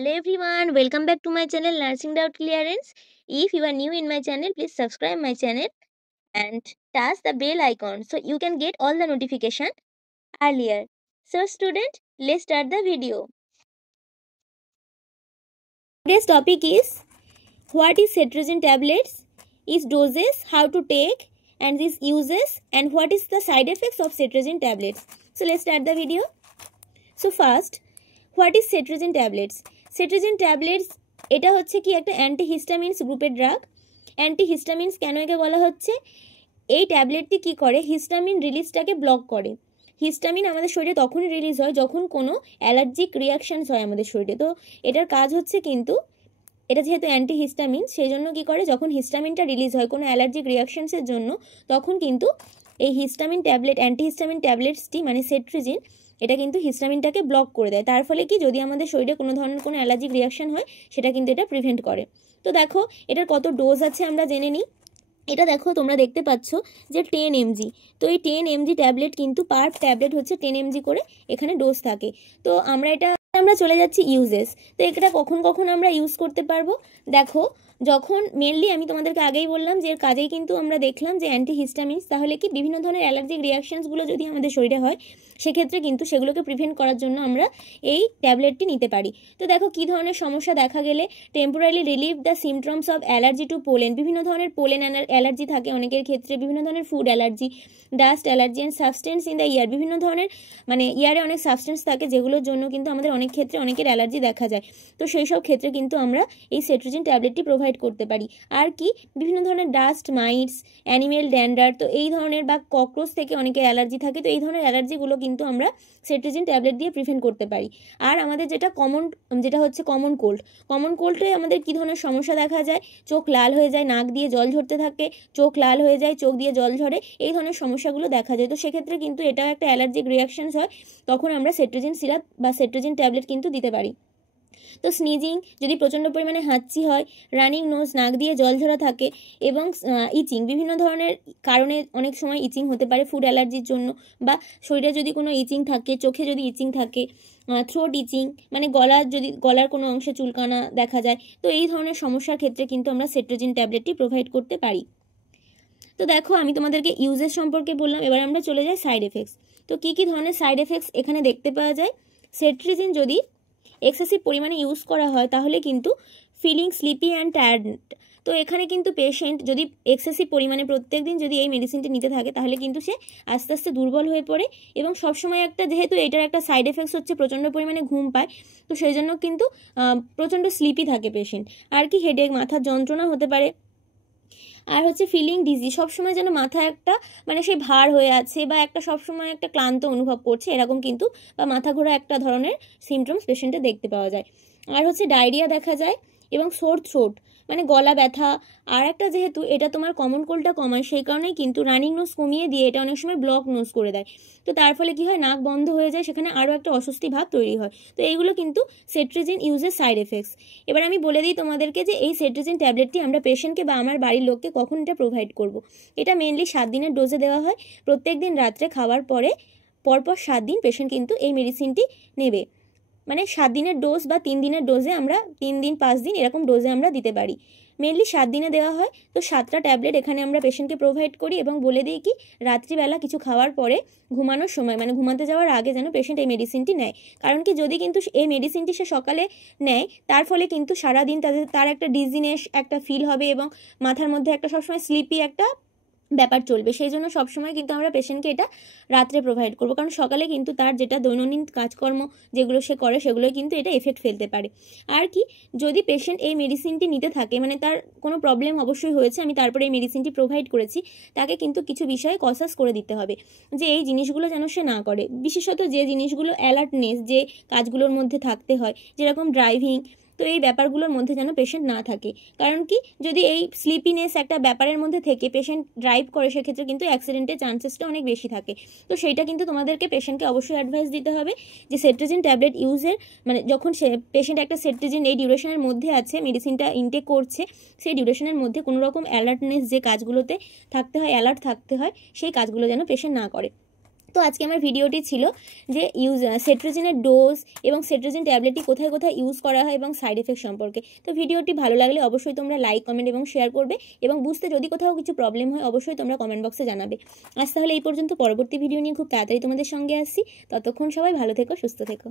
Hello everyone, welcome back to my channel Nursing Doubt Clearance. If you are new in my channel, please subscribe my channel and touch the bell icon so you can get all the notification earlier. So student, let's start the video. Today's topic is what is cetirizine tablets, its doses, how to take and its uses, and what is the side effects of cetirizine tablets. So let's start the video. So first, what is cetirizine tablets? Cetirizine tablets এটা হচ্ছে কি একটা অ্যান্টিহিস্টামিনস গ্রুপের drug. অ্যান্টিহিস্টামিনস কেন একে বলা হচ্ছে? এই ট্যাবলেটটি কি করে, হিস্টামিন রিলিজটাকে ব্লক করে। হিস্টামিন আমাদের শরীরে তখনই রিলিজ হয় যখন কোনো অ্যালার্জিক রিয়াকশনস হয় আমাদের শরীরে। তো এটার কাজ হচ্ছে কিন্তু এটা যেহেতু অ্যান্টিহিস্টামিন, সেই জন্য কী করে, যখন হিস্টামিনটা রিলিজ হয় কোনো অ্যালার্জিক রিয়াকশনসের জন্য, তখন কিন্তু এই হিস্টামিন ট্যাবলেট, অ্যান্টিহিস্টামিন ট্যাবলেটসটি মানে সেট্রিজিন, এটা কিন্তু হিস্টামিনটাকে ব্লক করে দেয়। তার ফলে কি, যদি আমাদের শরীরে কোনো ধরনের কোনো অ্যালার্জিক রিয়াকশন হয়, সেটা কিন্তু এটা প্রিভেন্ট করে। তো দেখো এটার কত ডোজ আছে আমরা জেনে নিই। এটা দেখো তোমরা দেখতে পাচ্ছ যে 10 mg। তো এই 10 mg ট্যাবলেট কিন্তু পার ট্যাবলেট হচ্ছে 10 mg করে এখানে ডোজ থাকে। তো আমরা চলে যাচ্ছি ইউজেস। তো এটা কখন কখন আমরা ইউজ করতে পারবো? দেখো, যখন মেনলি আমি তোমাদেরকে আগেই বললাম যে এর কাজেই কিন্তু আমরা দেখলাম যে অ্যান্টিহিস্টামিনস, তাহলে কি বিভিন্ন ধরনের অ্যালার্জিক রিয়াকশনসগুলো যদি আমাদের শরীরে হয়, সেক্ষেত্রে কিন্তু সেগুলোকে প্রিভেন্ট করার জন্য আমরা এই ট্যাবলেটটি নিতে পারি। তো দেখো কী ধরনের সমস্যা দেখা গেলে, temporary relieve the symptoms of allergy to pollen. বিভিন্ন ধরনের পোলেন অ্যালার্জি থাকে অনেকের ক্ষেত্রে, বিভিন্ন ধরনের food allergy, dust allergy and substance in the year. বিভিন্ন ধরনের মানে ইয়ারে অনেক সাবস্টেন্স থাকে যেগুলোর জন্য কিন্তু আমাদের অনেক ক্ষেত্রে অনেকের অ্যালার্জি দেখা যায়। তো সেই সব ক্ষেত্রে কিন্তু আমরা এই সেট্রিজিন ট্যাবলেটটি প্রোভাইড করতে পারি। আর কি, বিভিন্ন ধরনের ডাস্ট মাইটস, অ্যানিমেল ড্যান্ডার, তো এই ধরনের বা ককরোচ থেকে অনেকের অ্যালার্জি থাকে। তো এই ধরনের অ্যালার্জিগুলো কিন্তু আমরা সেট্রিজিন ট্যাবলেট দিয়ে প্রিভেন্ট করতে পারি। আর আমাদের যেটা হচ্ছে কমন কোল্ডে আমাদের কী ধরনের সমস্যা দেখা যায়? চোখ লাল হয়ে যায়, নাক দিয়ে জল ঝরতে থাকে, চোখ লাল হয়ে যায়, চোখ দিয়ে জল ঝরে, এই ধরনের সমস্যাগুলো দেখা যায়। তো সেক্ষেত্রে কিন্তু এটাও একটা অ্যালার্জিক রিয়াকশনস হয়, তখন আমরা সেট্রিজিন সিরাপ বা সেট্রিজিন ট্যাবলেট কিন্তু দিতে পারি। তো স্নিজিং, যদি প্রচণ্ড পরিমাণে হাঁচি হয়, রানিং নোজ, নাক দিয়ে জল ঝরা থাকে, এবং ইচিং, বিভিন্ন ধরনের কারণে অনেক সময় ইচিং হতে পারে ফুড অ্যালার্জির জন্য, বা শরীরে যদি কোনো ইচিং থাকে, চোখে যদি ইচিং থাকে, থ্রোট ইচিং মানে গলার কোনো অংশে চুলকানা দেখা যায়। তো এই ধরনের সমস্যার ক্ষেত্রে কিন্তু আমরা সেট্রিজিন ট্যাবলেটটি প্রোভাইড করতে পারি। তো দেখো আমি তোমাদেরকে ইউজেস সম্পর্কে বললাম, এবার আমরা চলে যাই সাইড এফেক্টস। তো কী কী ধরনের সাইড এফেক্টস এখানে দেখতে পাওয়া যায়? সেট্রিজিন যদি এক্সেসিভ পরিমাণে ইউজ করা হয়, তাহলে কিন্তু ফিলিং স্লিপি অ্যান্ড টায়ার্ড। তো এখানে কিন্তু পেশেন্ট যদি এক্সেসিভ পরিমাণে প্রত্যেক দিন যদি এই মেডিসিনটি নিতে থাকে, তাহলে কিন্তু সে আস্তে আস্তে দুর্বল হয়ে পড়ে, এবং সবসময় যেহেতু এটার একটা সাইড এফেক্টস হচ্ছে প্রচণ্ড পরিমাণে ঘুম পায়, তো সেই জন্য কিন্তু প্রচণ্ড স্লিপি থাকে পেশেন্ট। আর কি, হেডেক, মাথার যন্ত্রণা হতে পারে। আর হচ্ছে ফিলিং ডিজি, সবসময় যেন মাথা একটা মানে সেই ভার হয়ে আছে, বা একটা সবসময় একটা ক্লান্ত অনুভব করছে, এরকম কিন্তু, বা মাথা ঘোরা একটা ধরনের সিমটমস পেশেন্টে দেখতে পাওয়া যায়। আর হচ্ছে ডায়রিয়া দেখা যায়, এবং সোর থ্রোট মানে গলা ব্যথা। আর একটা, যেহেতু এটা তোমার কমন কোল্ডটা কমায়, সেই কারণেই কিন্তু রানিং নোজ কমিয়ে দিয়ে এটা অনেক সময় ব্লক নোজ করে দেয়। তো তার ফলে কি হয়, নাক বন্ধ হয়ে যায়, সেখানে আরও একটা অস্বস্তি ভাব তৈরি হয়। তো এইগুলো কিন্তু সেট্রিজিন ইউজের সাইড এফেক্টস। এবার আমি বলে দিই তোমাদেরকে যে এই সেট্রিজিন ট্যাবলেটটি আমরা পেশেন্টকে বা আমার বাড়ির লোককে কখন এটা প্রোভাইড করব। এটা মেনলি 7 দিনের ডোজে দেওয়া হয়। প্রত্যেক দিন রাত্রে খাওয়ার পরে পরপর 7 দিন পেশেন্ট কিন্তু এই মেডিসিনটি নেবে। মানে 7 দিনের ডোজ বা 3 দিনের ডোজে আমরা 3 দিন 5 দিন এরকম ডোজে আমরা দিতে পারি। মেনলি 7 দিনে দেওয়া হয়। তো 7টা ট্যাবলেট এখানে আমরা পেশেন্টকে প্রোভাইড করি, এবং বলে দিই কি, রাত্রিবেলা কিছু খাওয়ার পরে ঘুমানোর সময় মানে ঘুমাতে যাওয়ার আগে যেন পেশেন্ট এই মেডিসিনটি নেয়। কারণ কি, যদি কিন্তু এই মেডিসিনটি সে সকালে নেয়, তার ফলে কিন্তু সারাদিন তার একটা ডিজিনেস একটা ফিল হবে, এবং মাথার মধ্যে একটা সবসময় স্লিপি একটা ব্যাপার চলবে। সেই জন্য সবসময় কিন্তু আমরা পেশেন্টকে এটা রাত্রে প্রোভাইড করবো, কারণ সকালে কিন্তু তার যেটা দৈনন্দিন কাজকর্ম যেগুলো সে করে, সেগুলোই কিন্তু এটা এফেক্ট ফেলতে পারে। আর কি, যদি পেশেন্ট এই মেডিসিনটি নিতে থাকে, মানে তার কোনো প্রবলেম অবশ্যই হয়েছে, আমি তারপরে এই মেডিসিনটি প্রোভাইড করেছি, তাকে কিন্তু কিছু বিষয়ে কসাস করে দিতে হবে যে এই জিনিসগুলো যেন সে না করে। বিশেষত যে জিনিসগুলো অ্যালার্টনেস, যে কাজগুলোর মধ্যে থাকতে হয়, যেরকম ড্রাইভিং, তো এই ব্যাপারগুলোর মধ্যে যেন পেশেন্ট না থাকে। কারণ কি, যদি এই স্লিপিনেস একটা ব্যাপারের মধ্যে থেকে পেশেন্ট ড্রাইভ করে, সেক্ষেত্রে কিন্তু অ্যাক্সিডেন্টের চান্সেসটা অনেক বেশি থাকে। তো সেইটা কিন্তু তোমাদেরকে পেশেন্টকে অবশ্যই অ্যাডভাইস দিতে হবে যে সেট্রিজিন ট্যাবলেট ইউজের মানে যখন পেশেন্ট একটা সেট্রিজিন এই ডিউরেশনের মধ্যে আছে, মেডিসিনটা ইনটেক করছে, সেই ডিউরেশনের মধ্যে কোনো রকম অ্যালার্টনেস যে কাজগুলোতে থাকতে হয়, অ্যালার্ট থাকতে হয়, সেই কাজগুলো যেন পেশেন্ট না করে। তো আজকে আমার ভিডিওটি ছিল যে সেট্রিজিনের ডোজ এবং সেট্রিজিন ট্যাবলেটটি কোথায় কোথায় ইউজ করা হয় এবং সাইড এফেক্ট সম্পর্কে। তো ভিডিওটি ভালো লাগলে অবশ্যই তোমরা লাইক, কমেন্ট এবং শেয়ার করবে, এবং বুঝতে যদি কোথাও কিছু প্রবলেম হয় অবশ্যই তোমরা কমেন্ট বক্সে জানাবে। আজ তাহলে এই পর্যন্ত, পরবর্তী ভিডিও নিয়ে খুব তাড়াতাড়ি তোমাদের সঙ্গে আসছি। ততক্ষণ সবাই ভালো থেকো, সুস্থ থেকো।